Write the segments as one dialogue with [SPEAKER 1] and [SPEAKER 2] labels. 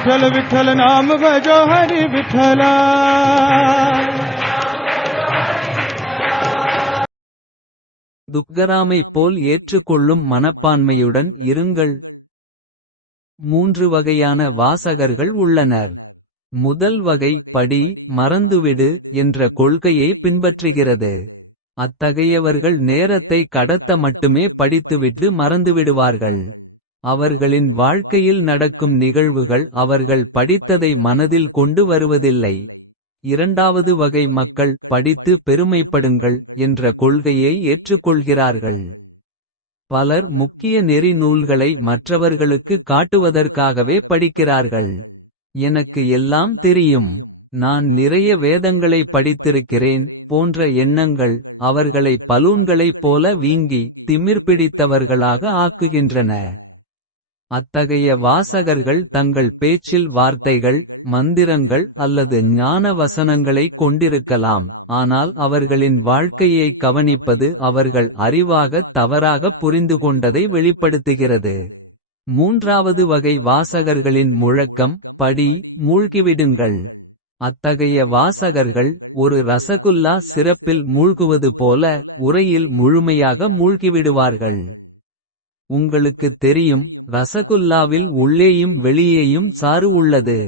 [SPEAKER 1] विठ्ठल विठ्ठल नाम भजो हरि विठ्ठला
[SPEAKER 2] துக்கராமைப் போல் ஏற்றுக்கொள்ளும் மனப்பான்மையுடன் இருங்கள் மூன்று வகையான வாசகர்கள் உள்ளனர் முதல் வகை படி மறந்துவிடு என்ற கொள்கையை பின்பற்றுகிறது அத்தகையவர்கள் நேரத்தை கடத்த மட்டுமே படித்துவிட்டு மறந்துவிடுவார்கள் அவர்களின் வாழ்க்கையில் நடக்கும் நிகழ்வுகள் அவர்கள் படித்ததை மனதில் கொண்டு வருவதில்லை. இரண்டாவது வகை மக்கள் படித்து பெருமைப்படுங்கள் என்ற கொள்கையை ஏற்றுக்கொள்கிறார்கள். பலர் முக்கிய நெறி நூல்களை மற்றவர்களுக்கு காட்டுவதற்காகவே படிக்கிறார்கள். எனக்கு எல்லாம் தெரியும். நான் நிறைய வேதங்களை படித்திருக்கிறேன் போன்ற எண்ணங்கள் அவர்களை பலூன்களைப் போல வீங்கி திமிர்பிடித்தவர்களாக ஆக்குகின்றன. அத்தகைய வாசகர்கள் தங்கள் பேச்சில் வார்த்தைகள் மந்திரங்கள் அல்லது ஞான வசனங்களை கொண்டிருக்கலாம். ஆனால் அவர்களின் வாழ்க்கையை கவனிப்பது அவர்கள் அறிவாக தவறாக புரிந்து கொண்டதை வெளிப்படுத்துகிறது. மூன்றாவது வகை வாசகர்களின் முழக்கம் படி மூழ்கிவிடுங்கள். அத்தகைய வாசகர்கள் ஒரு ரசகுல்லா சிறப்பில் மூழ்குவது போல உரையில் முழுமையாக மூழ்கிவிடுவார்கள். உங்களுக்குத் தெரியும் ரசகுல்லாவில் உள்ளேயும் வெளியேயும் சாறு உள்ளது.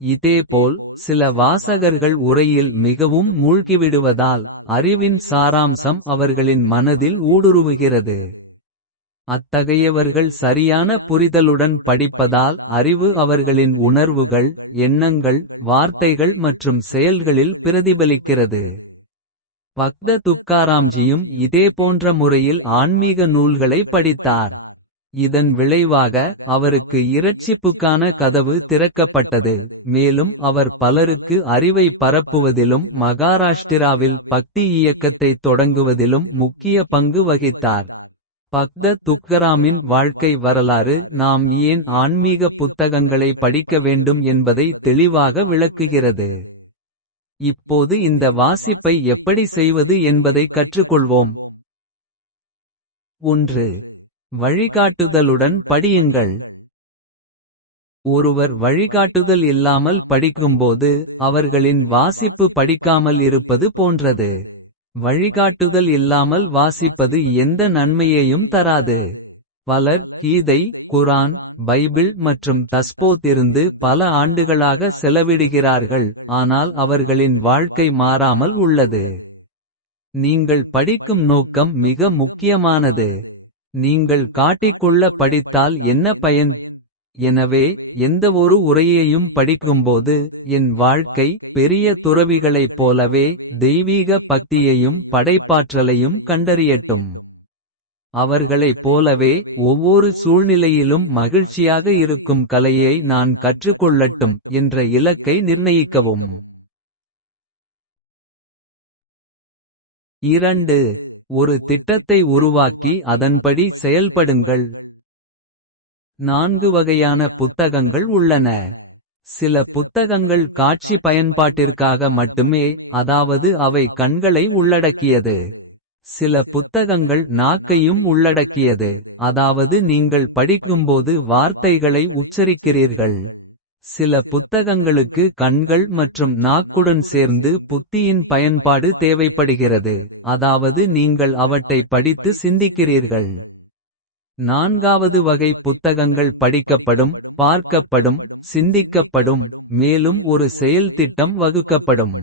[SPEAKER 2] இதேபோல் சில வாசகர்கள் உரையில் மிகவும் மூழ்கிவிடுவதால் அறிவின் சாராம்சம் அவர்களின் மனதில் ஊடுருவுகிறது. அத்தகையவர்கள் சரியான புரிதலுடன் படிப்பதால் அறிவு அவர்களின் உணர்வுகள் எண்ணங்கள் வார்த்தைகள் மற்றும் செயல்களில் பிரதிபலிக்கிறது. பக்த துக்காராம்ஜியும் இதேபோன்ற முறையில் ஆன்மீக நூல்களை படித்தார். இதன் விளைவாக அவருக்கு இரட்சிப்புக்கான கதவு திறக்கப்பட்டது. மேலும் அவர் பலருக்கு அறிவை பரப்புவதிலும் மகாராஷ்டிராவில் பக்தி இயக்கத்தை தொடங்குவதிலும் முக்கிய பங்கு வகித்தார். பக்த துக்கராமின் வாழ்க்கை வரலாறு நாம் ஏன் ஆன்மீக புத்தகங்களை படிக்க வேண்டும் என்பதை தெளிவாக விளக்குகிறது. இப்போது இந்த வாசிப்பை எப்படி செய்வது என்பதை கற்றுக்கொள்வோம். ஒன்று வழிகாட்டுதலுடன் படியுங்கள். ஒருவர் வழிகாட்டுதல் இல்லாமல் படிக்கும்போது அவர்களின் வாசிப்பு படிக்காமல் இருப்பது போன்றது. வழிகாட்டுதல் இல்லாமல் வாசிப்பது எந்த நன்மையையும் தராது. பலர் கீதை குரான் பைபிள் மற்றும் தஸ்போத் இருந்து பல ஆண்டுகளாக செலவிடுகிறார்கள் ஆனால் அவர்களின் வாழ்க்கை மாறாமல் உள்ளது. நீங்கள் படிக்கும் நோக்கம் மிக முக்கியமானது. நீங்கள் காட்டிக்கொள்ள படித்தால் என்ன பயன்? எனவே எந்தவொரு உரையையும் படிக்கும்போது என் வாழ்க்கை பெரிய துறவிகளைப் போலவே தெய்வீக பக்தியையும் படைப்பாற்றலையும் கண்டறியட்டும். அவர்களைப் போலவே ஒவ்வொரு சூழ்நிலையிலும் மகிழ்ச்சியாக இருக்கும் கலையை நான் கற்றுக்கொள்ளட்டும் என்ற இலக்கை நிர்ணயிக்கவும். இரண்டு ஒரு திட்டத்தை உருவாக்கி அதன்படி செயல்படுங்கள். நான்கு வகையான புத்தகங்கள் உள்ளன. சில புத்தகங்கள் காட்சி பயன்பாட்டிற்காக மட்டுமே அதாவது அவை கண்களை உள்ளடக்கியது. சில புத்தகங்கள் நாக்கையும் உள்ளடக்கியது. அதாவது நீங்கள் படிக்கும்போது வார்த்தைகளை உச்சரிக்கிறீர்கள். சில புத்தகங்களுக்கு கண்கள் மற்றும் நாக்குடன் சேர்ந்து புத்தியின் பயன்பாடு தேவைப்படுகிறது. அதாவது நீங்கள் அவற்றை படித்து சிந்திக்கிறீர்கள். நான்காவது வகை புத்தகங்கள் படிக்கப்படும் பார்க்கப்படும் சிந்திக்கப்படும் மேலும் ஒரு செயல்திட்டம் வகுக்கப்படும்.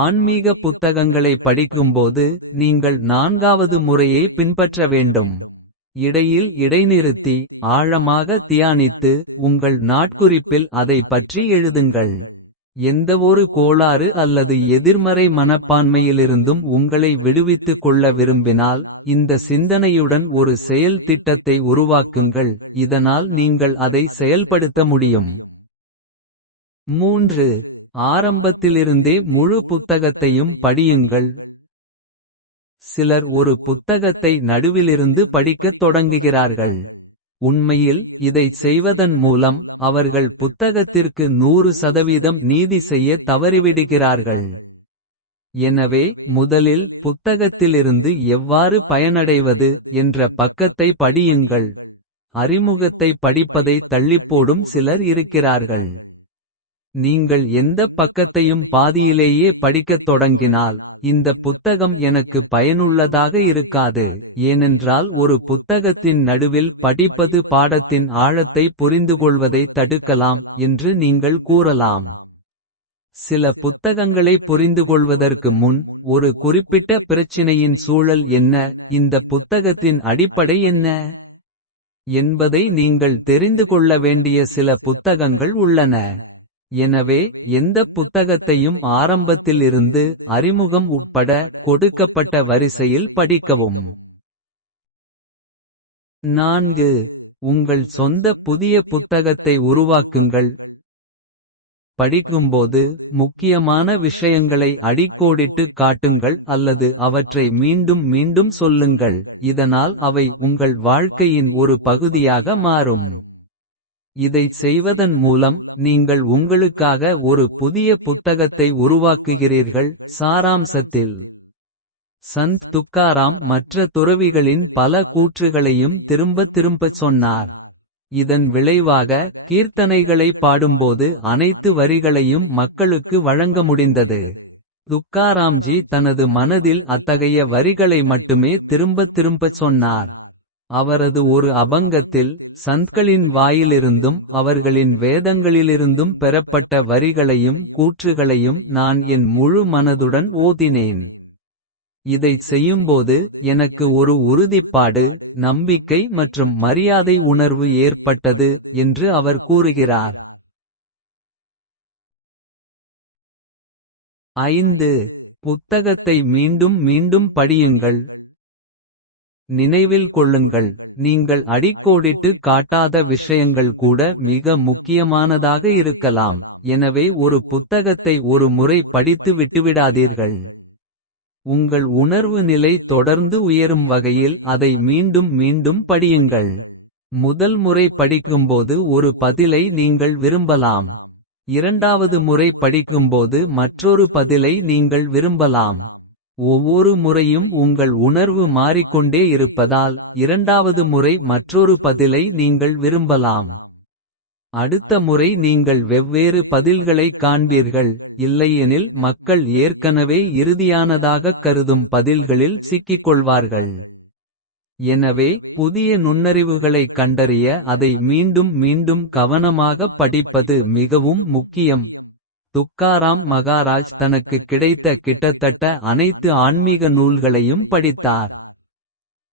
[SPEAKER 2] ஆன்மீக புத்தகங்களை படிக்கும்போது நீங்கள் நான்காவது முறையை பின்பற்ற வேண்டும். இடையில் இடைநிறுத்தி ஆழமாக தியானித்து உங்கள் நாட்குறிப்பில் அதை பற்றி எழுதுங்கள். எந்தவொரு கோளாறு அல்லது எதிர்மறை மனப்பான்மையிலிருந்தும் உங்களை விடுவித்துக் கொள்ள விரும்பினால் இந்த சிந்தனையுடன் ஒரு செயல் திட்டத்தை உருவாக்குங்கள். இதனால் நீங்கள் அதை செயல்படுத்த முடியும். மூன்று ஆரம்பத்திலிருந்தே முழு புத்தகத்தையும் படியுங்கள். சிலர் ஒரு புத்தகத்தை நடுவிலிருந்து படிக்கத் தொடங்குகிறார்கள். உண்மையில் இதைச் செய்வதன் மூலம் அவர்கள் புத்தகத்திற்கு நூறு சதவீதம் நீதி செய்ய தவறிவிடுகிறார்கள். எனவே முதலில் புத்தகத்திலிருந்து எவ்வாறு பயனடைவது என்ற பக்கத்தை படியுங்கள். அறிமுகத்தை படிப்பதை தள்ளிப்போடும் சிலர் இருக்கிறார்கள். நீங்கள் எந்த பக்கத்தையும் பாதியிலேயே படிக்கத் தொடங்கினால். இந்த புத்தகம் எனக்கு பயனுள்ளதாக இருக்காது. ஏனென்றால் ஒரு புத்தகத்தின் நடுவில் படிப்பது பாடத்தின் ஆழத்தை புரிந்துகொள்வதை தடுக்கலாம். என்று நீங்கள் கூறலாம். சில புத்தகங்களை புரிந்துகொள்வதற்கு முன். ஒரு குறிப்பிட்ட பிரச்சினையின் சூழல் என்ன. இந்த புத்தகத்தின் அடிப்படை என்ன. என்பதை நீங்கள் தெரிந்து கொள்ள வேண்டிய சில புத்தகங்கள் உள்ளன. எனவே எந்தப் புத்தகத்தையும் ஆரம்பத்தில் இருந்து. அறிமுகம் உட்பட கொடுக்கப்பட்ட வரிசையில் படிக்கவும். நான்கு உங்கள் சொந்த புதிய புத்தகத்தை உருவாக்குங்கள். படிக்கும்போது முக்கியமான விஷயங்களை அடிக்கோடிட்டு காட்டுங்கள் அல்லது அவற்றை மீண்டும் மீண்டும் சொல்லுங்கள். இதனால் அவை உங்கள் வாழ்க்கையின் ஒரு பகுதியாக மாறும். இதைச் செய்வதன் மூலம் நீங்கள் உங்களுக்காக ஒரு புதிய புத்தகத்தை உருவாக்குகிறீர்கள். சாராம்சத்தில் சந்த் துக்காராம் மற்ற துறவிகளின் பல கூற்றுகளையும் திரும்பத் திரும்பச் சொன்னார். இதன் விளைவாக கீர்த்தனைகளை பாடும்போது அனைத்து வரிகளையும் மக்களுக்கு வழங்க முடிந்தது. துக்காராம்ஜி தனது மனதில் அத்தகைய வரிகளை மட்டுமே திரும்பத் திரும்பச் சொன்னார். அவரது ஒரு அபங்கத்தில் சந்த்களின் வாயிலிருந்தும் அவர்களின் வேதங்களிலிருந்தும் பெறப்பட்ட வரிகளையும் கூற்றுகளையும் நான் என் முழு மனதுடன் ஓதினேன். இதைச் செய்யும்போது எனக்கு ஒரு உறுதிப்பாடு நம்பிக்கை மற்றும் மரியாதை உணர்வு ஏற்பட்டது என்று அவர் கூறுகிறார். ஐந்து புத்தகத்தை மீண்டும் மீண்டும் படியுங்கள். நினைவில் கொள்ளுங்கள் நீங்கள் அடிக்கோடிட்டு காட்டாத விஷயங்கள் கூட மிக முக்கியமானதாக இருக்கலாம். எனவே ஒரு புத்தகத்தை ஒரு முறை படித்து விட்டுவிடாதீர்கள். உங்கள் உணர்வு நிலை தொடர்ந்து உயரும் வகையில் அதை மீண்டும் மீண்டும் படியுங்கள். முதல் முறை படிக்கும்போது ஒரு பதிலை நீங்கள் விரும்பலாம். இரண்டாவது முறை படிக்கும்போது மற்றொரு பதிலை நீங்கள் விரும்பலாம். ஒவ்வொரு முறையும் உங்கள் உணர்வு மாறிக்கொண்டே இருப்பதால். இரண்டாவது முறை மற்றொரு பதிலை நீங்கள் விரும்பலாம். அடுத்த முறை நீங்கள் வெவ்வேறு பதில்களைக் காண்பீர்கள். இல்லையெனில் மக்கள் ஏற்கனவே இறுதியானதாகக் கருதும் பதில்களில் சிக்கிக்கொள்வார்கள். எனவே புதிய நுண்ணறிவுகளைக் கண்டறிய அதை மீண்டும் மீண்டும் கவனமாகப் படிப்பது மிகவும் முக்கியம். துக்காராம் மகாராஜ் தனக்கு கிடைத்த கிட்டத்தட்ட அனைத்து ஆன்மீக நூல்களையும் படித்தார்.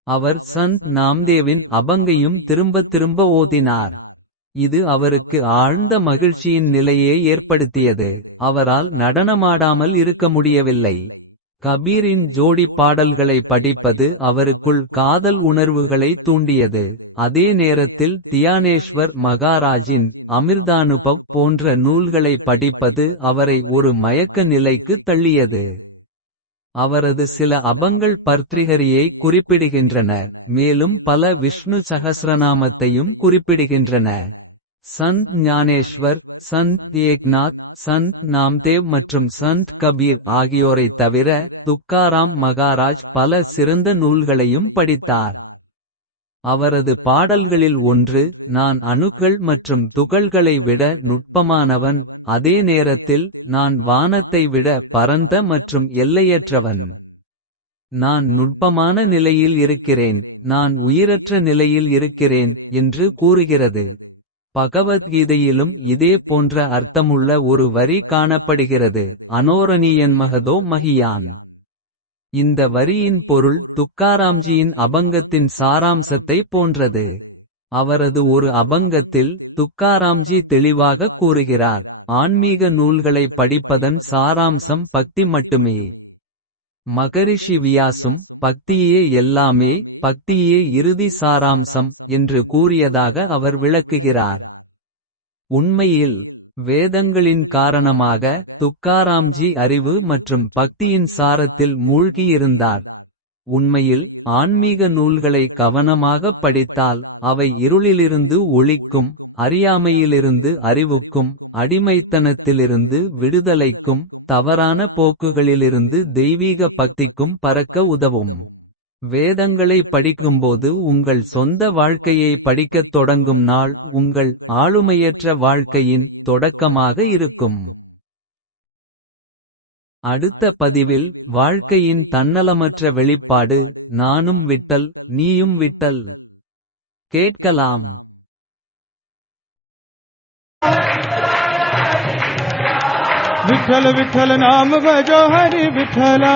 [SPEAKER 2] அவர் சந்த் நாம்தேவின் அபங்கையும் திரும்பத் திரும்ப ஓதினார். இது அவருக்கு ஆழ்ந்த மகிழ்ச்சியின் நிலையை ஏற்படுத்தியது. அவரால் நடனமாடாமல் இருக்க முடியவில்லை. கபீரின் ஜோடி பாடல்களை படிப்பது அவருக்குள் காதல் உணர்வுகளை தூண்டியது. அதே நேரத்தில் தியானேஷ்வர் மகாராஜின் அமிர்தானுபவ் போன்ற நூல்களை படிப்பது அவரை ஒரு மயக்க நிலைக்கு தள்ளியது. அவரது சில அபங்கள் பர்த்ரிஹரியை குறிப்பிடுகின்றன. மேலும் பல விஷ்ணு சகஸ்ரநாமத்தையும் குறிப்பிடுகின்றன. சந்த் ஞானேஷ்வர் சந்த் ஏக்நாத் சந்த் நாம்தேவ் மற்றும் சந்த் கபீர் ஆகியோரைத் தவிர துக்காராம் மகாராஜ் பல சிறந்த நூல்களையும் படித்தார். அவரது பாடல்களில் ஒன்று நான் அணுக்கள் மற்றும் துகள்களை விட நுட்பமானவன். அதே நேரத்தில் நான் வானத்தை விட பரந்த மற்றும் எல்லையற்றவன். நான் நுட்பமான நிலையில் இருக்கிறேன் நான் உயிரற்ற நிலையில் இருக்கிறேன் என்று கூறுகிறது. பகவத்கீதையிலும் இதே போன்ற அர்த்தமுள்ள ஒரு வரி காணப்படுகிறது அனோரணியன் மகதோ மகியான். இந்த வரியின் பொருள் துக்காராம்ஜியின் அபங்கத்தின் சாராம்சத்தை போன்றது. அவரது ஒரு அபங்கத்தில் துக்காராம்ஜி தெளிவாக கூறுகிறார். ஆன்மீக நூல்களை படிப்பதன் சாராம்சம் பக்தி மட்டுமே. மகரிஷி வியாசும் பக்தியே எல்லாமே பக்தியே இறுதி சாராம்சம் என்று கூறியதாக அவர் விளக்குகிறார். உண்மையில் வேதங்களின் காரணமாக துக்காராம்ஜி அறிவு மற்றும் பக்தியின் சாரத்தில் மூழ்கியிருந்தார். உண்மையில் ஆன்மீக நூல்களை கவனமாகப் படித்தால் அவை இருளிலிருந்து ஒளிக்கும். அறியாமையிலிருந்து அறிவுக்கும் அடிமைத்தனத்திலிருந்து விடுதலைக்கும். தவறான போக்குகளிலிருந்து தெய்வீக பக்திக்கும் பறக்க உதவும். வேதங்களை படிக்கும்போது உங்கள் சொந்த வாழ்க்கையை படிக்கத் தொடங்கும் நாள் உங்கள் ஆளுமையற்ற வாழ்க்கையின் தொடக்கமாக இருக்கும். அடுத்த பதிவில் வாழ்க்கையின் தன்னலமற்ற வெளிப்பாடு நானும் விட்டல் நீயும் விட்டல். கேட்கலாம்
[SPEAKER 1] विठल विठल नाम भजो हरि विठला